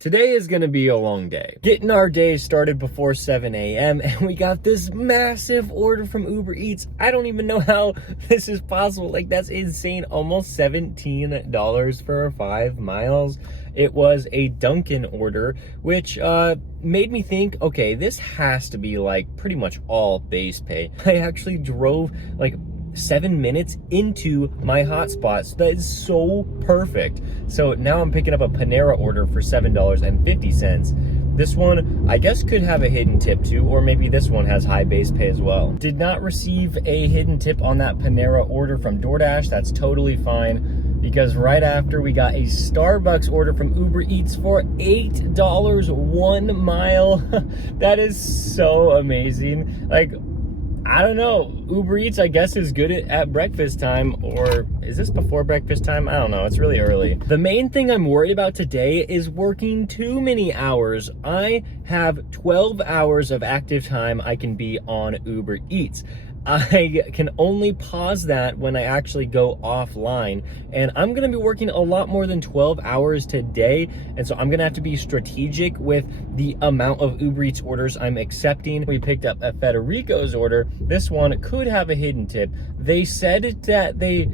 Today is going to be a long day. Getting our day started before 7 a.m. and we got this massive order from Ubereats. I don't even know how this is possible. Like, that's insane. Almost $17 for 5 miles. It was a Dunkin' order, which made me think, okay, this has to be like pretty much all base pay. I actually drove like 7 minutes into my hotspot, so that is so perfect. So now I'm picking up a Panera order for $7.50. This one, I guess, could have a hidden tip too, or maybe this one has high base pay as well. Did not receive a hidden tip on that Panera order from Doordash. That's totally fine, because right after we got a Starbucks order from Ubereats for $8 1 mile. That is so amazing. Like, I don't know, Ubereats, I guess, is good at breakfast time, or is this before breakfast time? I don't know, it's really early. The main thing I'm worried about today is working too many hours. I have 12 hours of active time I can be on Ubereats. I can only pause that when I actually go offline, and I'm gonna be working a lot more than 12 hours today, and so I'm gonna have to be strategic with the amount of Ubereats orders I'm accepting. We picked up a Federico's order. This one could have a hidden tip. They said that they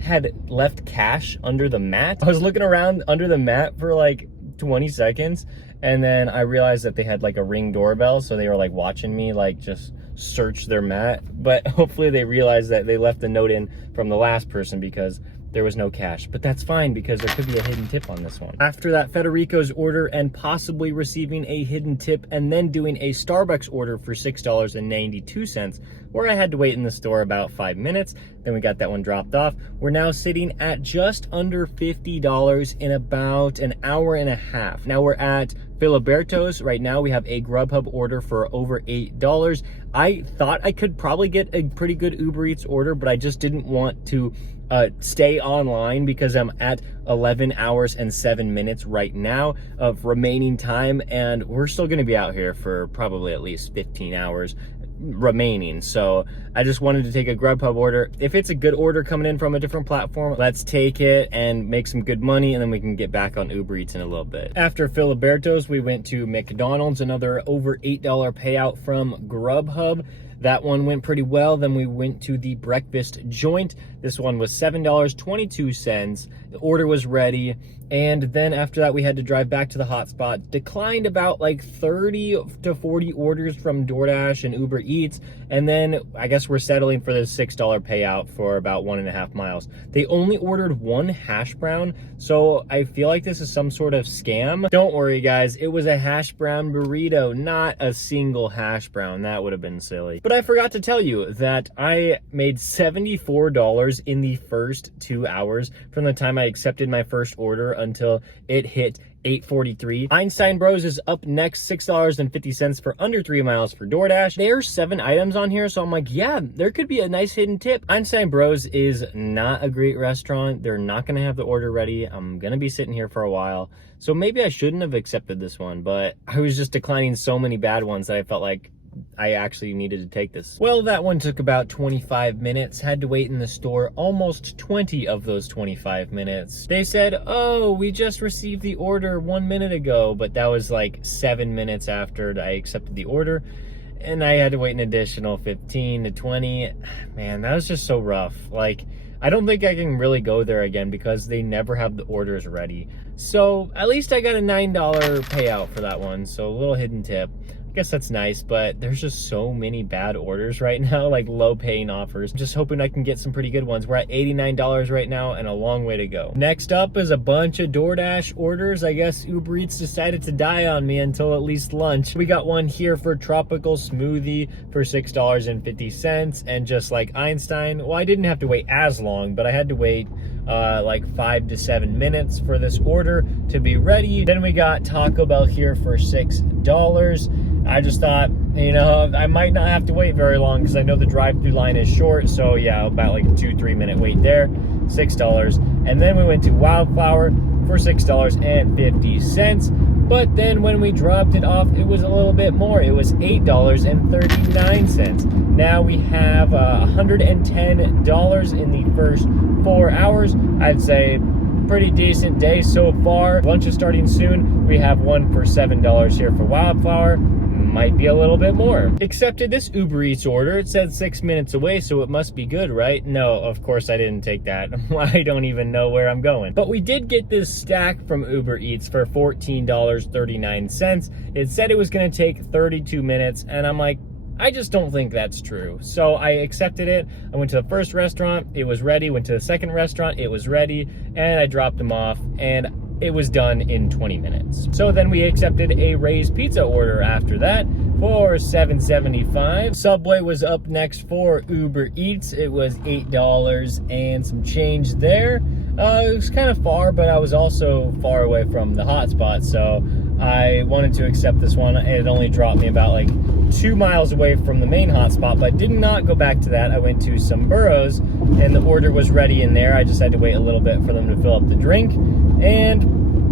had left cash under the mat. I was looking around under the mat for like 20 seconds, and then I realized that they had like a Ring doorbell, so they were like watching me like just search their mat. But hopefully they realized that they left a note in from the last person because there was no cash. But that's fine, because there could be a hidden tip on this one. After that Federico's order and possibly receiving a hidden tip and then doing a Starbucks order for $6.92, where I had to wait in the store about 5 minutes, then we got that one dropped off. We're now sitting at just under $50 in about an hour and a half. Now we're at Filiberto's. Right now we have a Grubhub order for over $8. I thought I could probably get a pretty good Ubereats order, but I just didn't want to stay online because I'm at 11 hours and 7 minutes right now of remaining time, and we're still going to be out here for probably at least 15 hours remaining. So I just wanted to take a Grubhub order. If it's a good order coming in from a different platform, let's take it and make some good money, and then we can get back on Ubereats in a little bit. After Filiberto's, we went to McDonald's, another over $8 payout from Grubhub. That one went pretty well. Then we went to the breakfast joint. This one was $7.22. The order was ready. And then after that, we had to drive back to the hotspot. Declined about like 30 to 40 orders from Doordash and Ubereats. And then I guess we're settling for the $6 payout for about 1.5 miles. They only ordered one hash brown, so I feel like this is some sort of scam. Don't worry, guys. It was a hash brown burrito, not a single hash brown. That would have been silly. But I forgot to tell you that I made $74 in the first 2 hours from the time I accepted my first order until it hit 8:43. Einstein Bros is up next, $6.50 for under 3 miles for Doordash. There's 7 items on here, so I'm like, yeah, there could be a nice hidden tip. Einstein Bros is not a great restaurant. They're not gonna have the order ready. I'm gonna be sitting here for a while, so maybe I shouldn't have accepted this one, but I was just declining so many bad ones that I felt like I actually needed to take this. Well, that one took about 25 minutes. Had to wait in the store almost 20 of those 25 minutes. They said, oh, we just received the order 1 minute ago, but that was like 7 minutes after I accepted the order, and I had to wait an additional 15 to 20. Man, that was just so rough. Like, I don't think I can really go there again because they never have the orders ready. So at least I got a $9 payout for that one, so a little hidden tip. I guess that's nice, but there's just so many bad orders right now, like low paying offers. I'm just hoping I can get some pretty good ones. We're at $89 right now and a long way to go. Next up is a bunch of Doordash orders. I guess Ubereats decided to die on me until at least lunch. We got one here for tropical smoothie for $6.50, and just like Einstein, well, I didn't have to wait as long, but I had to wait like 5 to 7 minutes for this order to be ready. Then we got Taco Bell here for $6. I just thought, you know, I might not have to wait very long because I know the drive-through line is short. So yeah, about like a 2-3 minute wait there, $6. And then we went to Wildflower for $6.50. But then when we dropped it off, it was a little bit more. It was $8.39. Now we have $110 in the first 4 hours. I'd say pretty decent day so far. Lunch is starting soon. We have one for $7 here for Wildflower. Might be a little bit more. Accepted this Uber Eats order. It said 6 minutes away, so it must be good, right? No, of course I didn't take that. I don't even know where I'm going. But we did get this stack from Uber Eats for $14.39. It said it was gonna take 32 minutes, and I'm like, I just don't think that's true. So I accepted it. I went to the first restaurant, it was ready. Went to the second restaurant, it was ready. And I dropped them off, and it was done in 20 minutes. So then we accepted a raised pizza order after that for $7.75. Subway was up next for Uber Eats. It was $8 and some change there. It was kind of far, but I was also far away from the hotspot, so I wanted to accept this one. It only dropped me about like 2 miles away from the main hotspot, but did not go back to that. I went to some Burros, and the order was ready in there. I just had to wait a little bit for them to fill up the drink, and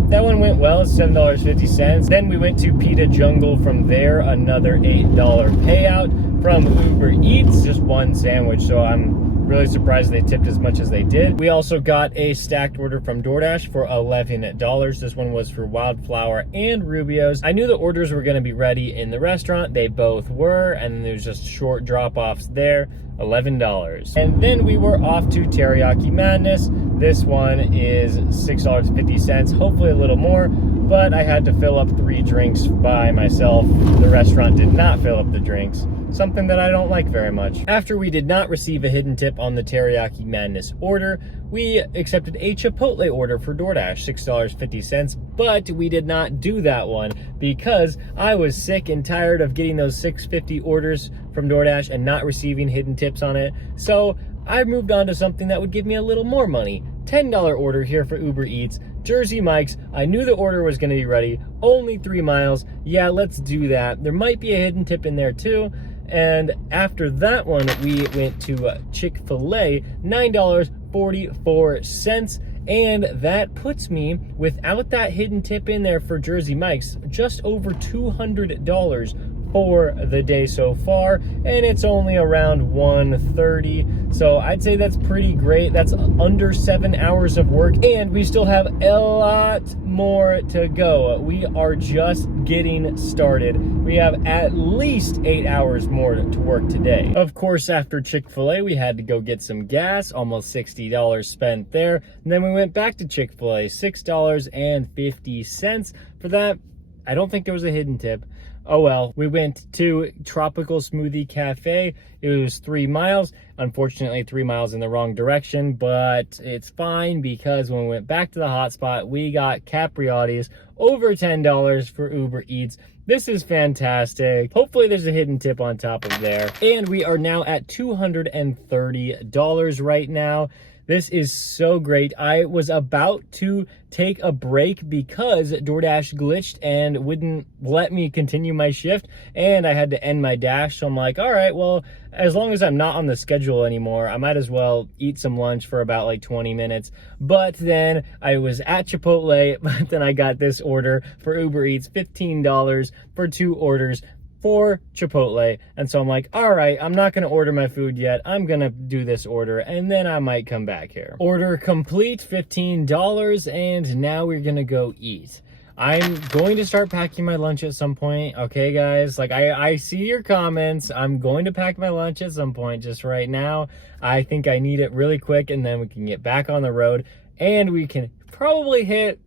that one went well. It's $7.50. Then we went to Pita Jungle from there, another $8 payout from Uber Eats, just one sandwich, so I'm really surprised they tipped as much as they did. We also got a stacked order from Doordash for $11. This one was for Wildflower and Rubio's. I knew the orders were gonna be ready in the restaurant. They both were, and there's just short drop-offs there, $11. And then we were off to Teriyaki Madness. This one is $6.50, hopefully a little more, but I had to fill up 3 drinks by myself. The restaurant did not fill up the drinks, something that I don't like very much. After we did not receive a hidden tip on the Teriyaki Madness order, we accepted a Chipotle order for DoorDash, $6.50, but we did not do that one because I was sick and tired of getting those $6.50 orders from DoorDash and not receiving hidden tips on it. So I moved on to something that would give me a little more money. $10 order here for Uber Eats, Jersey Mike's. I knew the order was gonna be ready, only 3 miles. Yeah, let's do that. There might be a hidden tip in there too. And after that one, we went to Chick-fil-A, $9.44. And that puts me, without that hidden tip in there for Jersey Mike's, just over $200 for the day so far, and it's only around 1:30, so I'd say that's pretty great. That's under 7 hours of work, and we still have a lot more to go. We are just getting started. We have at least 8 hours more to work today. Of course, after Chick-fil-A, we had to go get some gas, almost $60 spent there, and then we went back to Chick-fil-A, $6.50 for that. I don't think there was a hidden tip. Oh well, we went to Tropical Smoothie Cafe. It was 3 miles. Unfortunately, 3 miles in the wrong direction, but it's fine because when we went back to the hotspot, we got Capriotti's, over $10 for Uber Eats. This is fantastic. Hopefully there's a hidden tip on top of there. And we are now at $230 right now. This is so great. I was about to take a break because DoorDash glitched and wouldn't let me continue my shift, and I had to end my dash. So I'm like, all right, well, as long as I'm not on the schedule anymore, I might as well eat some lunch for about like 20 minutes. But then I was at Chipotle, but then I got this order for Uber Eats, $15 for 2 orders for Chipotle. And so I'm like, all right, I'm not gonna order my food yet. I'm gonna do this order and then I might come back here. Order complete, $15, and now we're gonna go eat. I'm going to start packing my lunch at some point, okay guys? Like I see your comments. I'm going to pack my lunch at some point. Just right now, I think I need it really quick, and then we can get back on the road and we can probably hit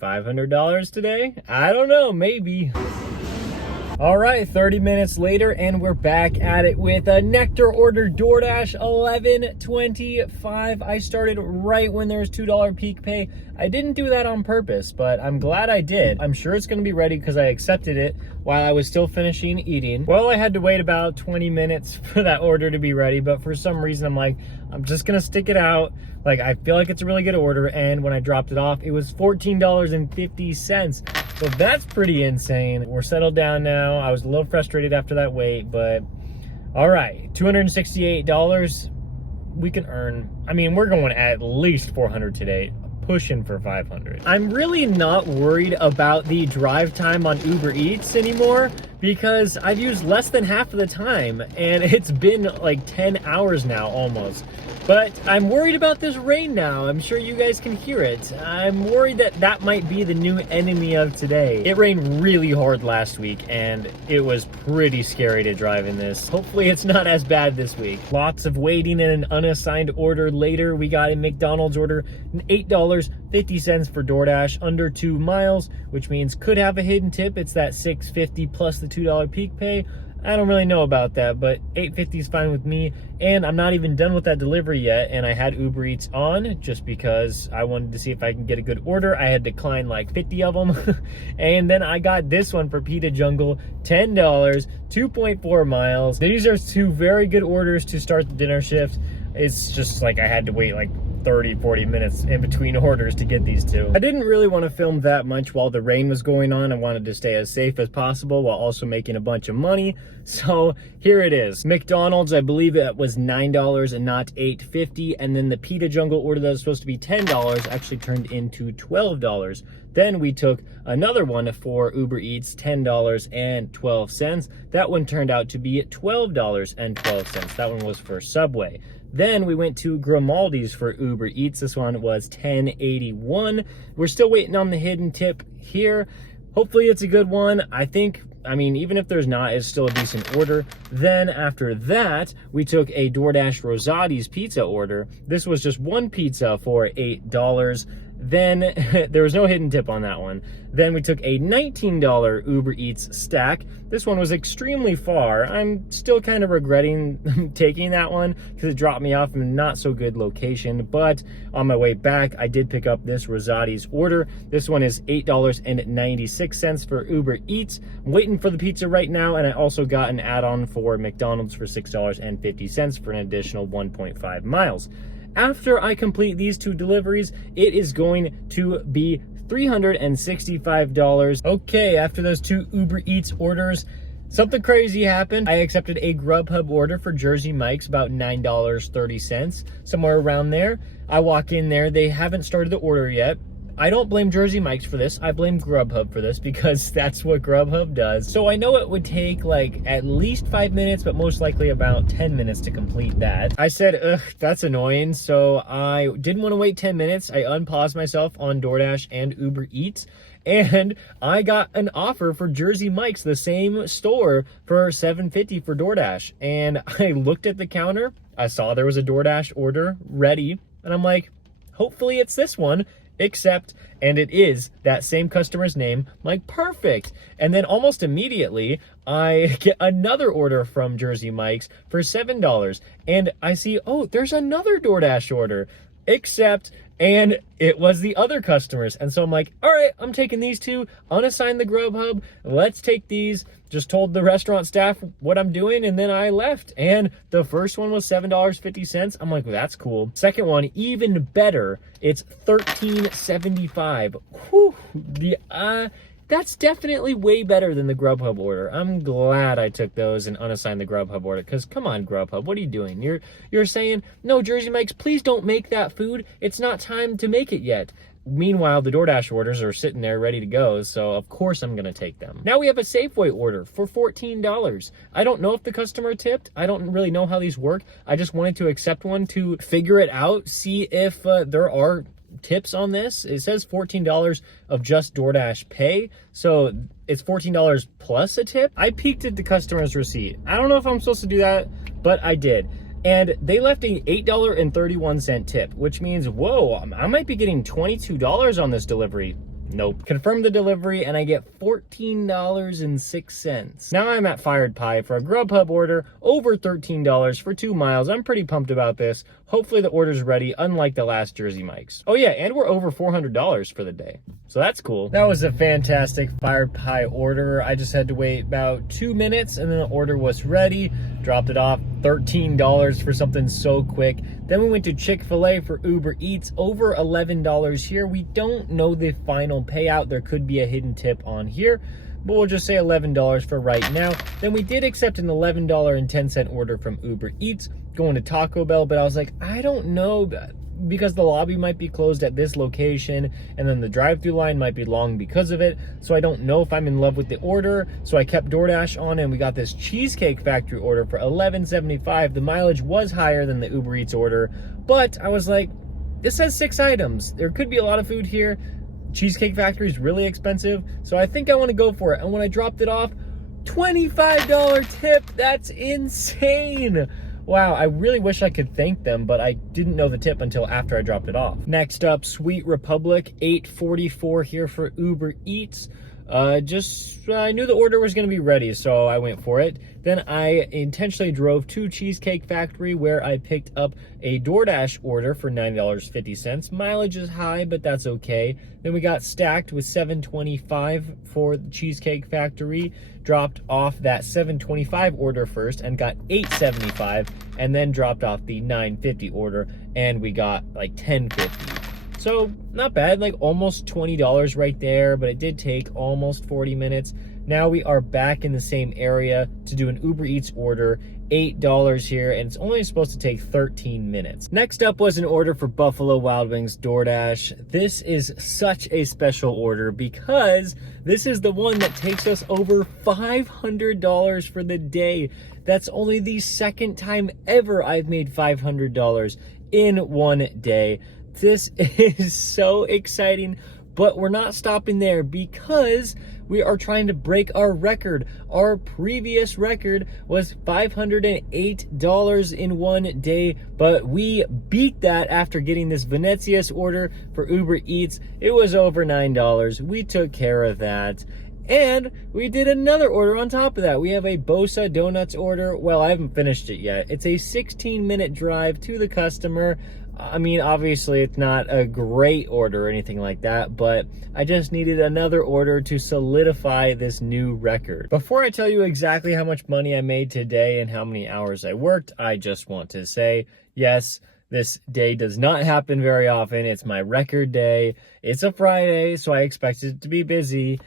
$500 today. I don't know, maybe. All right, 30 minutes later, and we're back at it with a Nectar order DoorDash, $11.25. I started right when there was $2 peak pay. I didn't do that on purpose, but I'm glad I did. I'm sure it's gonna be ready because I accepted it while I was still finishing eating. Well, I had to wait about 20 minutes for that order to be ready, but for some reason, I'm like, I'm just gonna stick it out. Like, I feel like it's a really good order, and when I dropped it off, it was $14.50. So that's pretty insane. We're settled down now. I was a little frustrated after that wait, but all right, $268 we can earn. I mean, we're going at least 400 today, pushing for 500. I'm really not worried about the drive time on Uber Eats anymore because I've used less than half of the time, and it's been like 10 hours now almost. But I'm worried about this rain now. I'm sure you guys can hear it. I'm worried that that might be the new enemy of today. It rained really hard last week, and it was pretty scary to drive in this. Hopefully it's not as bad this week. Lots of waiting and an unassigned order later. We got a McDonald's order, $8.50 for DoorDash, under 2 miles, which means could have a hidden tip. It's that $6.50 plus the $2 peak pay. I don't really know about that, but $8.50 is fine with me. And I'm not even done with that delivery yet. And I had Ubereats on just because I wanted to see if I can get a good order. I had declined like 50 of them. And then I got this one for Pita Jungle, $10, 2.4 miles. These are 2 very good orders to start the dinner shift. It's just like I had to wait like 30-40 minutes in between orders to get these 2. I didn't really want to film that much while the rain was going on. I wanted to stay as safe as possible while also making a bunch of money. So here it is. McDonald's, I believe it was $9 and not $8.50. And then the Pita Jungle order that was supposed to be $10 actually turned into $12. Then we took another one for Ubereats, $10.12. That one turned out to be $12.12. That one was for Subway. Then we went to Grimaldi's for Ubereats. This one was $10.81. We're still waiting on the hidden tip here. Hopefully it's a good one. I mean, even if there's not, it's still a decent order. Then after that, we took a DoorDash Rosati's pizza order. This was just 1 pizza for $8. Then there was no hidden tip on that one. Then we took a $19 Ubereats stack. This one was extremely far. I'm still kind of regretting taking that one because it dropped me off in a not so good location. But on my way back, I did pick up this Rosati's order. This one is $8.96 for Ubereats. I'm waiting for the pizza right now, and I also got an add-on for McDonald's for $6.50 for an additional 1.5 miles. After I complete these 2 deliveries, it is going to be $365. Okay, after those 2 Ubereats orders, something crazy happened. I accepted a Grubhub order for Jersey Mike's, about $9.30, somewhere around there. I walk in there, they haven't started the order yet. I don't blame Jersey Mike's for this. I blame Grubhub for this because that's what Grubhub does. So I know it would take like at least 5 minutes, but most likely about 10 minutes to complete that. I said, ugh, that's annoying. So I didn't want to wait 10 minutes. I unpaused myself on DoorDash and Ubereats, and I got an offer for Jersey Mike's, the same store, for $7.50 for DoorDash. And I looked at the counter. I saw there was a DoorDash order ready, and I'm like, hopefully it's this one. Except, and it is that same customer's name. I'm like, perfect. And then almost immediately, I get another order from Jersey Mike's for $7. And I see, oh, there's another DoorDash order. Except, and it was the other customers. And so I'm like, all right, I'm taking these 2, unassigned the Grubhub. Let's take these. Just told the restaurant staff what I'm doing, and then I left. And the first one was $7.50. I'm like, well, that's cool. Second one, even better. It's $13.75. Whew. That's definitely way better than the Grubhub order. I'm glad I took those and unassigned the Grubhub order, because come on, Grubhub, what are you doing? You're saying, no, Jersey Mike's, please don't make that food. It's not time to make it yet. Meanwhile, the DoorDash orders are sitting there ready to go, so of course I'm going to take them. Now we have a Safeway order for $14. I don't know if the customer tipped. I don't really know how these work. I just wanted to accept one to figure it out, see if there are tips on this. It says $14 of just DoorDash pay, so it's $14 plus a tip. I peeked at the customer's receipt. I don't know if I'm supposed to do that, but I did. And they left a $8.31 tip, which means, whoa, I might be getting $22 on this delivery. Nope. Confirm the delivery and I get $14.06. Now I'm at Fired Pie for a Grubhub order, over $13 for 2 miles. I'm pretty pumped about this. Hopefully the order's ready, unlike the last Jersey Mike's. Oh yeah, and we're over $400 for the day. So that's cool. That was a fantastic Fired Pie order. I just had to wait about 2 minutes and then the order was ready. Dropped it off, $13 for something so quick. Then we went to Chick-fil-A for Ubereats, over $11 here. We don't know the final payout. There could be a hidden tip on here, but we'll just say $11 for right now. Then we did accept an $11.10 order from Ubereats, going to Taco Bell, but I was like, I don't know. because the lobby might be closed at this location, and then the drive-through line might be long because of it. So I don't know if I'm in love with the order. So I kept DoorDash on, and we got this Cheesecake Factory order for $11.75. The mileage was higher than the Uber Eats order, but I was like, this has 6 items. There could be a lot of food here. Cheesecake Factory is really expensive, so I think I want to go for it. And when I dropped it off, $25 tip. That's insane. Wow, I really wish I could thank them, but I didn't know the tip until after I dropped it off. Next up, Sweet Republic, $8.44 here for Uber Eats. I knew the order was going to be ready, so I went for it. Then I intentionally drove to Cheesecake Factory, where I picked up a Doordash order for $9.50. Mileage is high, but that's okay. Then we got stacked with $7.25 for the Cheesecake Factory. Dropped off that $7.25 order first and got $8.75, and then dropped off the $9.50 order, and we got like $10.50. So not bad, like almost $20 right there, but it did take almost 40 minutes. Now we are back in the same area to do an Uber Eats order, $8 here, and it's only supposed to take 13 minutes. Next up was an order for Buffalo Wild Wings DoorDash. This is such a special order because this is the one that takes us over $500 for the day. That's only the second time ever I've made $500 in one day. This is so exciting, but we're not stopping there because we are trying to break our record. Our previous record was $508 in one day, but we beat that after getting this Venezia's order for Uber Eats. It was over $9. We took care of that. And we did another order on top of that. We have a Bosa Donuts order. Well, I haven't finished it yet. It's a 16-minute drive to the customer. I mean, obviously, it's not a great order or anything like that, but I just needed another order to solidify this new record. Before I tell you exactly how much money I made today and how many hours I worked, I just want to say, yes, this day does not happen very often. It's my record day. It's a Friday, so I expect it to be busy.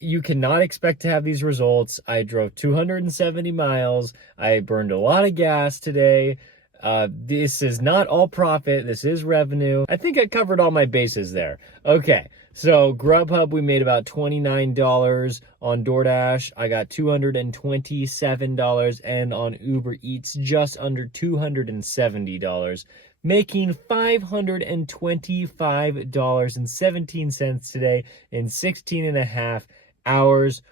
You cannot expect to have these results. I drove 270 miles. I burned a lot of gas today. This is not all profit. This is revenue. I think I covered all my bases there. Okay, so Grubhub, we made about $29. On DoorDash, I got $227. And on Uber Eats, just under $270. Making $525.17 today in 16 and a half hours.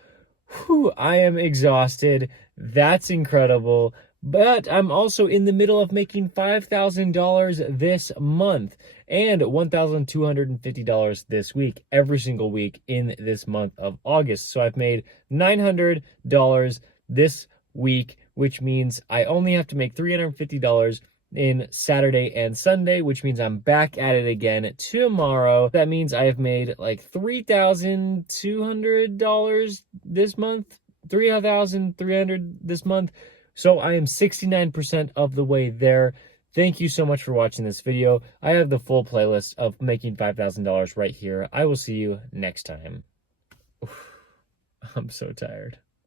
Whew, I am exhausted. That's incredible. But I'm also in the middle of making $5,000 this month and $1,250 this week, every single week in this month of August. So I've made $900 this week, which means I only have to make $350 in Saturday and Sunday, which means I'm back at it again tomorrow. That means I have made like $3,200 this month, $3,300 this month. So I am 69% of the way there. Thank you so much for watching this video. I have the full playlist of making $5,000 right here. I will see you next time. Oof, I'm so tired.